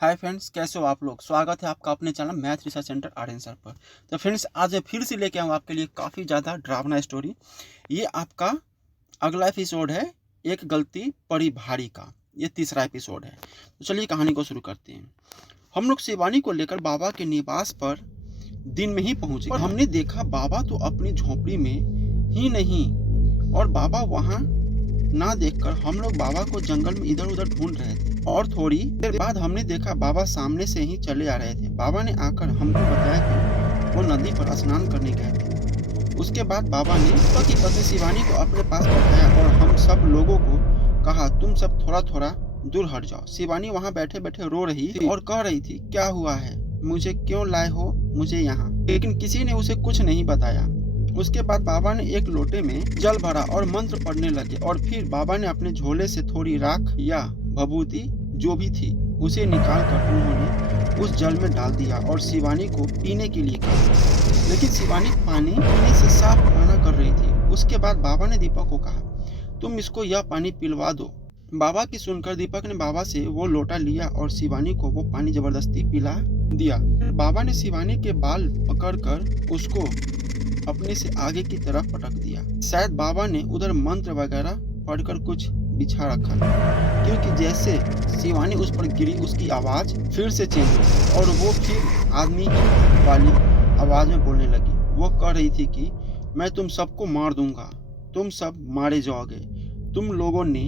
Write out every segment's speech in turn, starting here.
Hi friends, कैसे हो आप लोग। स्वागत है आपका अपने channel math research centre R N sir पर। तो फ्रेंड्स, आज मैं फिर से लेके आऊँ आपके लिए काफ़ी ज़्यादा डरावना स्टोरी। ये आपका अगला एपिसोड है, एक गलती पड़ी भारी का। ये तीसरा एपिसोड है। तो चलिए कहानी को शुरू करते हैं। हम लोग शिवानी को लेकर बाबा के निवास पर दिन में ही पहुँचे और हमने देखा बाबा तो अपनी झोपड़ी में ही नहीं, और बाबा वहाँ ना देखकर हम लोग बाबा को जंगल में इधर उधर ढूंढ रहे थे। और थोड़ी देर बाद हमने देखा बाबा सामने से ही चले आ रहे थे। बाबा ने आकर हमको बताया कि वो नदी पर स्नान करने गए थे। उसके बाद बाबा ने पति पत्नी शिवानी को अपने पास बैठाया और हम सब लोगों को कहा, तुम सब थोड़ा थोड़ा दूर हट जाओ। शिवानी वहाँ बैठे बैठे रो रही थी और कह रही थी, क्या हुआ है, मुझे क्यों लाए हो मुझे यहाँ। लेकिन किसी ने उसे कुछ नहीं बताया। उसके बाद बाबा ने एक लोटे में जल भरा और मंत्र पढ़ने लगे, और फिर बाबा ने अपने झोले से थोड़ी राख या भभूति जो भी थी उसे निकाल कर उन्होंने उस जल में डाल दिया और शिवानी को पीने के लिए कहा। लेकिन शिवानी पानी पीने से साफ मना कर रही थी। उसके बाद बाबा ने दीपक को कहा, तुम इसको यह पानी पिलवा दो। बाबा की सुनकर दीपक ने बाबा से वो लोटा लिया और शिवानी को वो पानी जबरदस्ती पिला दिया। बाबा ने शिवानी के बाल पकड़कर उसको अपने से आगे की तरफ पटक दिया। शायद बाबा ने उधर मंत्र वगैरह पढ़कर कुछ बिछा रखा था, क्योंकि जैसे शिवानी उस पर गिरी उसकी आवाज फिर से चेंज हो और वो फिर आदमी वाली आवाज में बोलने लगी। वो कह रही थी कि मैं तुम सबको मार दूंगा, तुम सब मारे जाओगे, तुम लोगों ने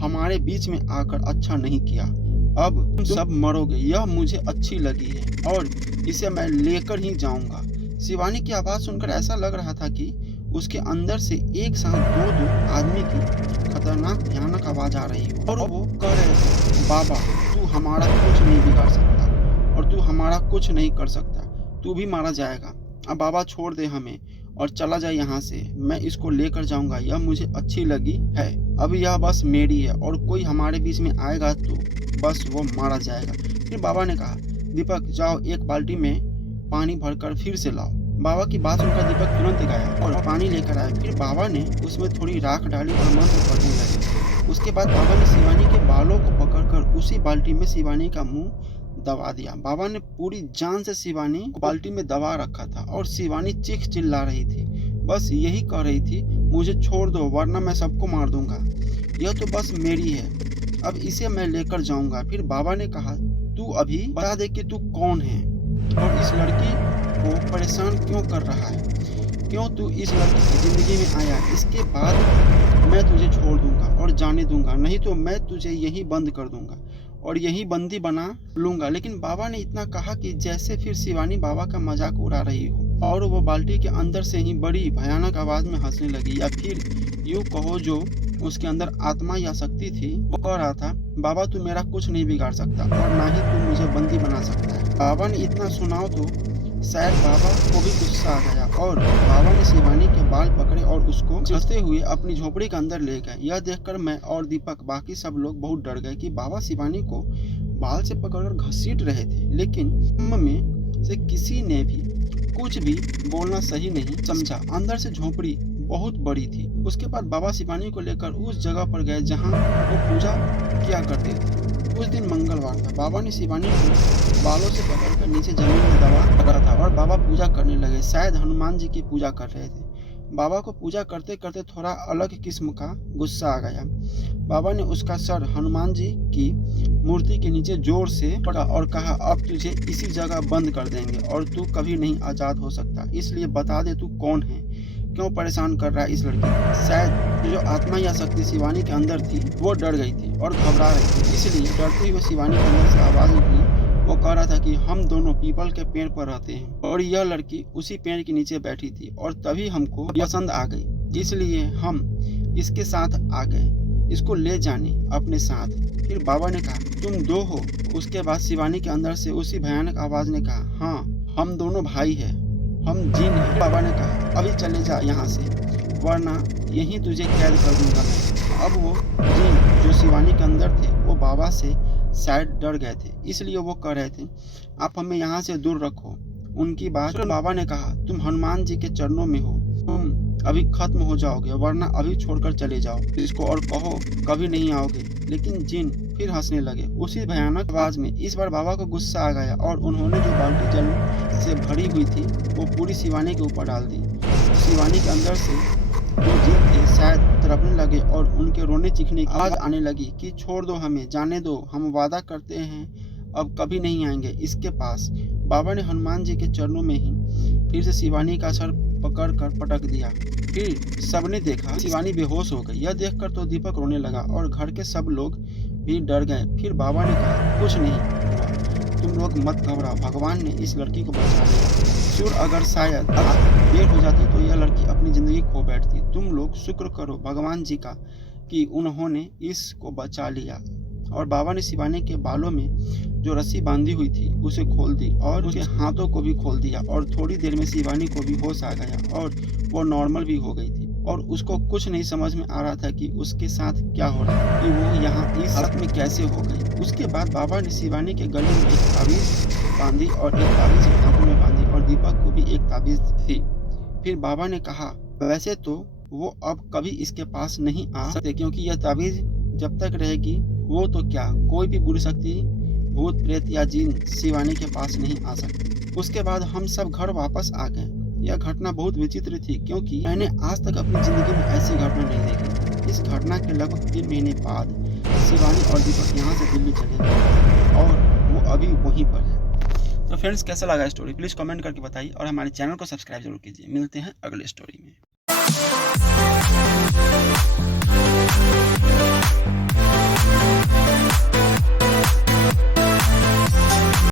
हमारे बीच में आकर अच्छा नहीं किया, अब तुम सब मरोगे। यह मुझे अच्छी लगी है और इसे मैं लेकर ही जाऊंगा। शिवानी की आवाज सुनकर ऐसा लग रहा था कि उसके अंदर से एक साथ दो आदमी की खतरनाक भयानक आवाज आ रही हो, और वो कह रहे थे, बाबा तू हमारा कुछ नहीं बिगाड़ सकता और तू हमारा कुछ नहीं कर सकता, तू भी मारा जाएगा। अब बाबा छोड़ दे हमें और चला जाए यहाँ से, मैं इसको लेकर जाऊंगा, यह मुझे अच्छी लगी है, अब यह बस मेरी है और कोई हमारे बीच में आएगा तो बस वो मारा जाएगा। फिर बाबा ने कहा, दीपक जाओ एक बाल्टी में पानी भरकर फिर से लाओ। बाबा की बात सुनकर दीपक तुरंत गया और पानी लेकर आया। फिर बाबा ने उसमें थोड़ी राख डाली और मंत्र पढ़ने लगे। उसके बाद बाबा ने शिवानी के बालों को पकड़कर उसी बाल्टी में शिवानी का मुंह दबा दिया। बाबा ने पूरी जान से शिवानी को बाल्टी में दबा रखा था और शिवानी चीख चिल्ला रही थी, बस यही कह रही थी, मुझे छोड़ दो वरना मैं सबको मार दूंगा, यह तो बस मेरी है, अब इसे मैं लेकर जाऊंगा। फिर बाबा ने कहा, तू अभी बता दे कि तू कौन है और इस लड़की को परेशान क्यों कर रहा है, क्यों तू इस लड़की की जिंदगी में आया। इसके बाद मैं तुझे छोड़ दूंगा और जाने दूंगा, नहीं तो मैं तुझे यही बंद कर दूंगा और यही बंदी बना लूंगा। लेकिन बाबा ने इतना कहा कि जैसे फिर शिवानी बाबा का मजाक उड़ा रही हो, और वो बाल्टी के अंदर से ही बड़ी भयानक आवाज में हंसने लगी, या फिर यूँ कहो जो उसके अंदर आत्मा या शक्ति थी, वो कह रहा था, बाबा तू मेरा कुछ नहीं बिगाड़ सकता और ना ही तू मुझे बंदी बना सकता है। बाबा ने इतना सुनाओ तो शायद बाबा को भी गुस्सा आ गया और बाबा ने शिवानी के बाल पकड़े और उसको हंसते हुए अपनी झोपड़ी के अंदर ले गए। यह देखकर मैं और दीपक बाकी सब लोग बहुत डर गए कि बाबा शिवानी को बाल से पकड़कर घसीट रहे थे, लेकिन हम में से किसी ने भी कुछ भी बोलना सही नहीं समझा। अंदर से झोपड़ी बहुत बड़ी थी। उसके बाद बाबा शिवानी को लेकर उस जगह पर गए जहाँ वो पूजा किया करते थे। उस दिन मंगलवार था। बाबा ने शिवानी को बालों से पकड़कर नीचे जमीन में दबा रखा था और बाबा पूजा करने लगे। शायद हनुमान जी की पूजा कर रहे थे। बाबा को पूजा करते करते थोड़ा अलग किस्म का गुस्सा आ गया। बाबा ने उसका सर हनुमान जी की मूर्ति के नीचे जोर से पड़ा और कहा, अब तुझे इसी जगह बंद कर देंगे और तू कभी नहीं आजाद हो सकता, इसलिए बता दे तू कौन है, क्यों परेशान कर रहा है इस लड़की को। शायद जो आत्मा या शक्ति शिवानी के अंदर थी वो डर गई थी और घबरा रही थी, इसलिए डरते हुए शिवानी के अंदर से आवाज निकली। वो कह रहा था कि हम दोनों पीपल के पेड़ पर रहते हैं और यह लड़की उसी पेड़ के नीचे बैठी थी और तभी हमको पसंद आ गई, इसलिए हम इसके साथ आ गए, इसको ले जाने अपने साथ। फिर बाबा ने कहा, तुम दो हो। उसके बाद शिवानी के अंदर से उसी भयानक आवाज ने कहा, हाँ हम दोनों भाई हैं, हम जिन हैं। बाबा ने कहा, अभी चले जा यहाँ से वरना यहीं तुझे कैद कर दूंगा मैं। अब वो जिन जो शिवानी के अंदर थे वो बाबा से शायद डर गए थे, इसलिए वो कह रहे थे, आप हमें यहाँ से दूर रखो। उनकी बात बाबा ने कहा, तुम हनुमान जी के चरणों में हो, तुम अभी खत्म हो जाओगे, वरना अभी छोड़कर चले जाओ इसको और कहो कभी नहीं आओगे। लेकिन जिन फिर हंसने लगे उसी भयानक आवाज में। इस बार बाबा को गुस्सा आ गया और उन्होंने जो बाल्टी जल से भरी हुई थी वो पूरी शिवानी के ऊपर डाल दी। शिवानी के अंदर से जो जिन थे शायद तड़पने लगे और उनके रोने चीखने की आवाज आने लगी कि छोड़ दो हमें, जाने दो, हम वादा करते हैं अब कभी नहीं आएंगे इसके पास। बाबा ने हनुमान जी के चरणों में ही फिर से शिवानी का सर पकड़कर पटक दिया। फिर सबने देखा शिवानी बेहोश हो गई। यह देखकर तो दीपक रोने लगा और घर के सब लोग भी डर गए। फिर बाबा ने कहा कुछ नहीं हुआ, तुम लोग मत घबराओ, भगवान ने इस लड़की को बचा लिया। शुक्र, अगर शायद आज देर हो जाती तो यह लड़की अपनी जिंदगी खो बैठती। तुम लोग शुक्र करो भगवान जी का कि उन्होंने इसको बचा लिया। और बाबा ने शिवानी के बालों में जो रस्सी बांधी हुई थी उसे खोल दी और उसके हाथों को भी खोल दिया और थोड़ी देर में शिवानी को भी होश आ गया और वो नॉर्मल भी हो गई थी। और उसको कुछ नहीं समझ में आ रहा था कि उसके साथ क्या हो रहा है, कि वो यहाँ इस हालत में कैसे हो गई। उसके बाद बाबा ने शिवानी के गले में एक ताबीज बांधी और एक ताबीज हाथों में बांधी और दीपक को भी एक ताबीज थी। फिर बाबा ने कहा वैसे तो वो अब कभी इसके पास नहीं आ सकते, क्योंकि यह ताबीज जब तक रहेगी वो तो क्या कोई भी बुरी शक्ति, भूत प्रेत या जिन शिवानी के पास नहीं आ सकती। उसके बाद हम सब घर वापस आ गए। यह घटना बहुत विचित्र थी क्योंकि मैंने आज तक अपनी जिंदगी में ऐसी घटना नहीं देखी। इस घटना के लगभग 3 महीने बाद शिवानी और दीपक यहाँ से दिल्ली चले गए और वो अभी वहीं पर है। तो फ्रेंड्स, कैसा लगा स्टोरी प्लीज़ कमेंट करके बताइए और हमारे चैनल को सब्सक्राइब जरूर कीजिए। मिलते हैं अगले स्टोरी में।